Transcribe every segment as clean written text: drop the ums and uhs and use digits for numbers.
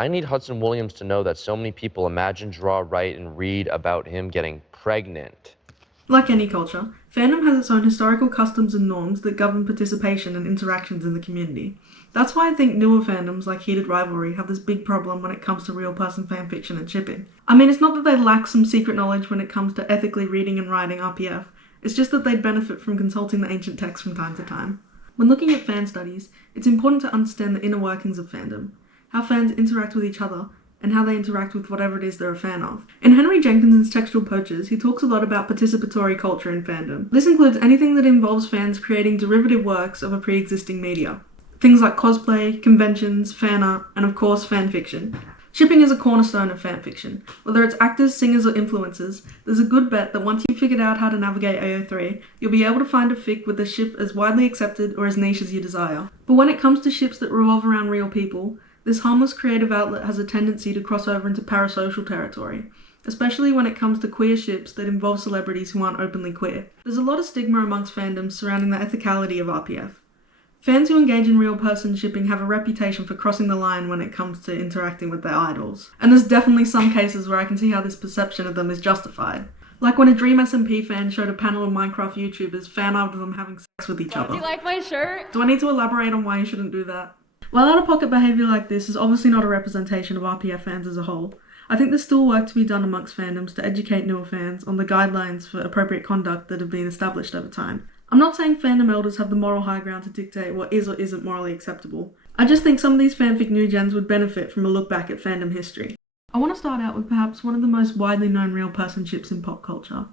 I need Hudson Williams to know that so many people imagine, draw, write, and read about him getting pregnant. Like any culture, fandom has its own historical customs and norms that govern participation and interactions in the community. That's why I think newer fandoms like Heated Rivalry have this big problem when it comes to real person fanfiction and shipping. I mean, it's not that they lack some secret knowledge when it comes to ethically reading and writing RPF, it's just that they'd benefit from consulting the ancient texts from time to time. When looking at fan studies, it's important to understand the inner workings of fandom, how fans interact with each other, and how they interact with whatever it is they're a fan of. In Henry Jenkins's Textual Poachers, he talks a lot about participatory culture in fandom. This includes anything that involves fans creating derivative works of a pre-existing media. Things like cosplay, conventions, fan art, and of course fanfiction. Shipping is a cornerstone of fanfiction. Whether it's actors, singers, or influencers, there's a good bet that once you've figured out how to navigate AO3, you'll be able to find a fic with a ship as widely accepted or as niche as you desire. But when it comes to ships that revolve around real people, this harmless creative outlet has a tendency to cross over into parasocial territory, especially when it comes to queer ships that involve celebrities who aren't openly queer. There's a lot of stigma amongst fandoms surrounding the ethicality of RPF. Fans who engage in real person shipping have a reputation for crossing the line when it comes to interacting with their idols. And there's definitely some cases where I can see how this perception of them is justified. Like when a Dream SMP fan showed a panel of Minecraft YouTubers fan art of them having sex with each other. Do you like my shirt? Do I need to elaborate on why you shouldn't do that? While out-of-pocket behaviour like this is obviously not a representation of RPF fans as a whole, I think there's still work to be done amongst fandoms to educate newer fans on the guidelines for appropriate conduct that have been established over time. I'm not saying fandom elders have the moral high ground to dictate what is or isn't morally acceptable. I just think some of these fanfic new gens would benefit from a look back at fandom history. I want to start out with perhaps one of the most widely known real person ships in pop culture.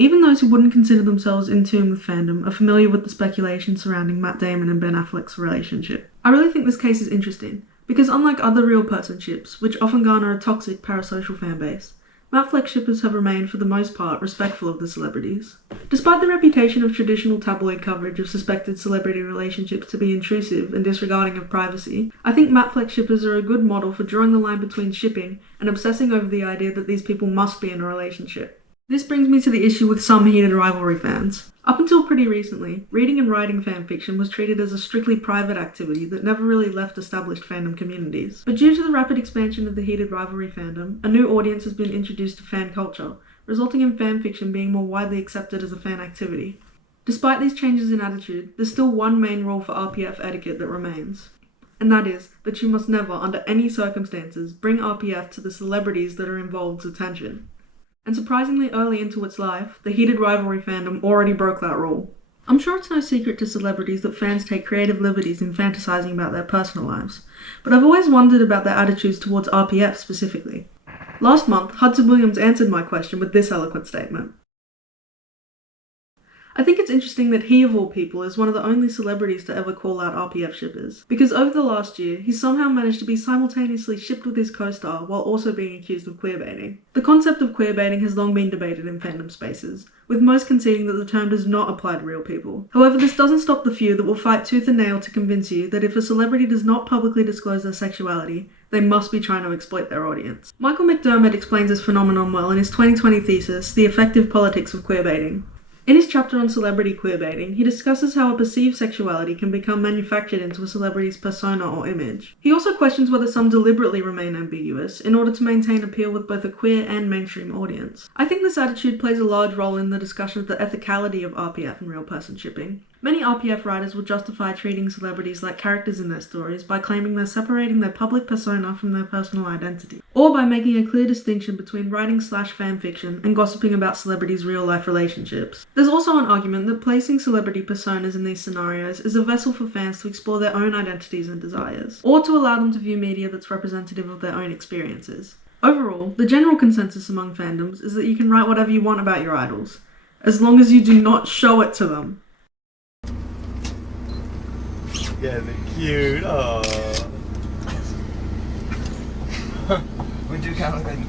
Even those who wouldn't consider themselves in tune with fandom are familiar with the speculation surrounding Matt Damon and Ben Affleck's relationship. I really think this case is interesting, because unlike other real person ships, which often garner a toxic parasocial fanbase, Matt Fleck shippers have remained for the most part respectful of the celebrities. Despite the reputation of traditional tabloid coverage of suspected celebrity relationships to be intrusive and disregarding of privacy, I think Matt Fleck shippers are a good model for drawing the line between shipping and obsessing over the idea that these people must be in a relationship. This brings me to the issue with some Heated Rivalry fans. Up until pretty recently, reading and writing fanfiction was treated as a strictly private activity that never really left established fandom communities. But due to the rapid expansion of the Heated Rivalry fandom, a new audience has been introduced to fan culture, resulting in fanfiction being more widely accepted as a fan activity. Despite these changes in attitude, there's still one main rule for RPF etiquette that remains. And that is that you must never, under any circumstances, bring RPF to the celebrities that are involved's attention. And surprisingly early into its life, the Heated Rivalry fandom already broke that rule. I'm sure it's no secret to celebrities that fans take creative liberties in fantasizing about their personal lives, but I've always wondered about their attitudes towards RPF specifically. Last month, Hudson Williams answered my question with this eloquent statement. I think it's interesting that he, of all people, is one of the only celebrities to ever call out RPF shippers, because over the last year, he's somehow managed to be simultaneously shipped with his co-star while also being accused of queerbaiting. The concept of queerbaiting has long been debated in fandom spaces, with most conceding that the term does not apply to real people. However, this doesn't stop the few that will fight tooth and nail to convince you that if a celebrity does not publicly disclose their sexuality, they must be trying to exploit their audience. Michael McDermott explains this phenomenon well in his 2020 thesis, The Effective Politics of Queerbaiting. In his chapter on celebrity queerbaiting, he discusses how a perceived sexuality can become manufactured into a celebrity's persona or image. He also questions whether some deliberately remain ambiguous in order to maintain appeal with both a queer and mainstream audience. I think this attitude plays a large role in the discussion of the ethicality of RPF and real person shipping. Many RPF writers will justify treating celebrities like characters in their stories by claiming they're separating their public persona from their personal identity, or by making a clear distinction between writing/fanfiction and gossiping about celebrities' real-life relationships. There's also an argument that placing celebrity personas in these scenarios is a vessel for fans to explore their own identities and desires, or to allow them to view media that's representative of their own experiences. Overall, the general consensus among fandoms is that you can write whatever you want about your idols, as long as you do not show it to them. Yeah, they're cute. Aww. Would you count them?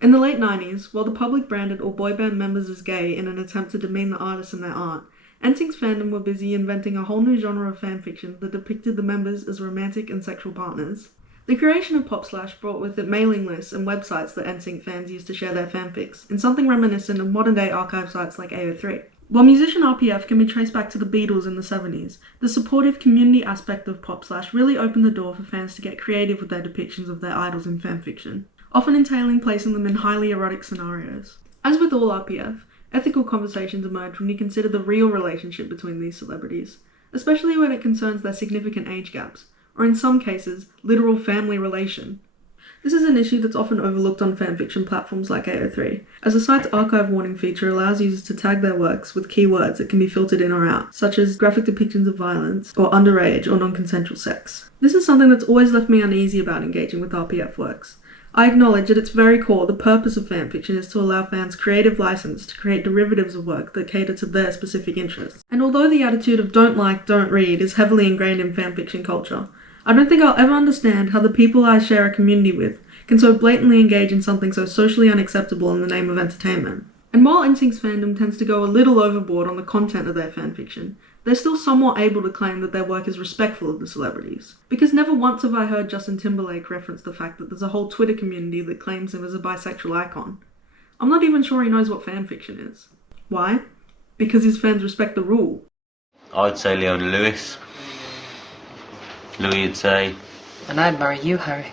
In the late 90s, while the public branded all boy band members as gay in an attempt to demean the artists and their art, NSYNC's fandom were busy inventing a whole new genre of fanfiction that depicted the members as romantic and sexual partners. The creation of Popslash brought with it mailing lists and websites that NSYNC fans used to share their fanfics, in something reminiscent of modern-day archive sites like AO3. While musician RPF can be traced back to the Beatles in the 70s, the supportive community aspect of pop slash really opened the door for fans to get creative with their depictions of their idols in fanfiction, often entailing placing them in highly erotic scenarios. As with all RPF, ethical conversations emerge when you consider the real relationship between these celebrities, especially when it concerns their significant age gaps, or in some cases, literal family relation. This is an issue that's often overlooked on fanfiction platforms like AO3, as the site's archive warning feature allows users to tag their works with keywords that can be filtered in or out, such as graphic depictions of violence, or underage or non-consensual sex. This is something that's always left me uneasy about engaging with RPF works. I acknowledge at its very core the purpose of fanfiction is to allow fans creative license to create derivatives of work that cater to their specific interests. And although the attitude of don't like, don't read is heavily ingrained in fanfiction culture, I don't think I'll ever understand how the people I share a community with can so blatantly engage in something so socially unacceptable in the name of entertainment. And while NSYNC's fandom tends to go a little overboard on the content of their fanfiction, they're still somewhat able to claim that their work is respectful of the celebrities. Because never once have I heard Justin Timberlake reference the fact that there's a whole Twitter community that claims him as a bisexual icon. I'm not even sure he knows what fanfiction is. Why? Because his fans respect the rule. I'd say Leona Lewis. Louis would say... And I'd marry you, Harry.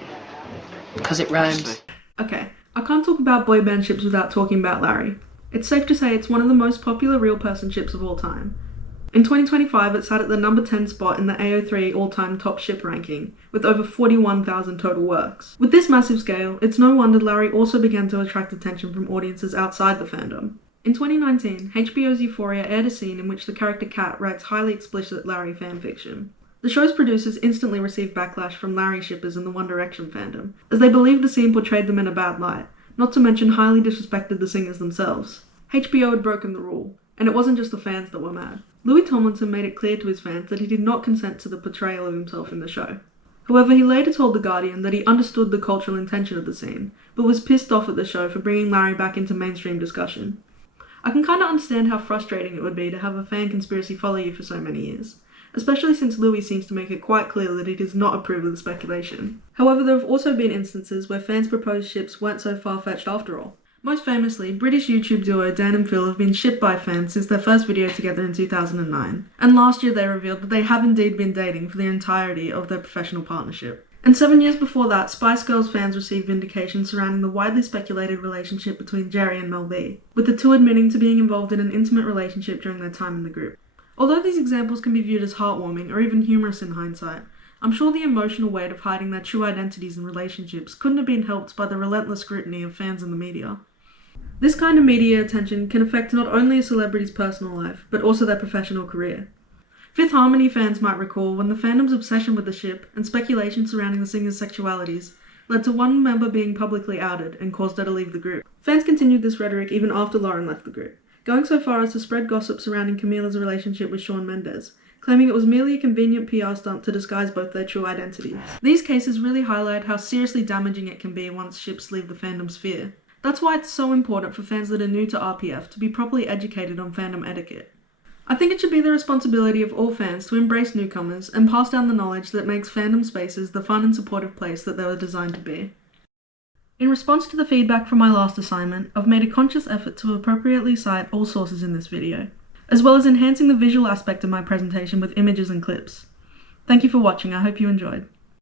Because it rhymes. Okay, I can't talk about boy band ships without talking about Larry. It's safe to say it's one of the most popular real person ships of all time. In 2025, it sat at the number 10 spot in the AO3 all-time top ship ranking, with over 41,000 total works. With this massive scale, it's no wonder Larry also began to attract attention from audiences outside the fandom. In 2019, HBO's Euphoria aired a scene in which the character Kat writes highly explicit Larry fanfiction. The show's producers instantly received backlash from Larry shippers in the One Direction fandom, as they believed the scene portrayed them in a bad light, not to mention highly disrespected the singers themselves. HBO had broken the rule, and it wasn't just the fans that were mad. Louis Tomlinson made it clear to his fans that he did not consent to the portrayal of himself in the show. However, he later told The Guardian that he understood the cultural intention of the scene, but was pissed off at the show for bringing Larry back into mainstream discussion. I can kinda understand how frustrating it would be to have a fan conspiracy follow you for so many years, especially since Louis seems to make it quite clear that he does not approve of the speculation. However, there have also been instances where fans' proposed ships weren't so far-fetched after all. Most famously, British YouTube duo Dan and Phil have been shipped by fans since their first video together in 2009, and last year they revealed that they have indeed been dating for the entirety of their professional partnership. And 7 years before that, Spice Girls fans received vindication surrounding the widely speculated relationship between Jerry and Mel B, with the two admitting to being involved in an intimate relationship during their time in the group. Although these examples can be viewed as heartwarming or even humorous in hindsight, I'm sure the emotional weight of hiding their true identities and relationships couldn't have been helped by the relentless scrutiny of fans and the media. This kind of media attention can affect not only a celebrity's personal life, but also their professional career. Fifth Harmony fans might recall when the fandom's obsession with the ship and speculation surrounding the singer's sexualities led to one member being publicly outed and caused her to leave the group. Fans continued this rhetoric even after Lauren left the group, going so far as to spread gossip surrounding Camila's relationship with Shawn Mendes, claiming it was merely a convenient PR stunt to disguise both their true identities. These cases really highlight how seriously damaging it can be once ships leave the fandom sphere. That's why it's so important for fans that are new to RPF to be properly educated on fandom etiquette. I think it should be the responsibility of all fans to embrace newcomers and pass down the knowledge that makes fandom spaces the fun and supportive place that they were designed to be. In response to the feedback from my last assignment, I've made a conscious effort to appropriately cite all sources in this video, as well as enhancing the visual aspect of my presentation with images and clips. Thank you for watching, I hope you enjoyed.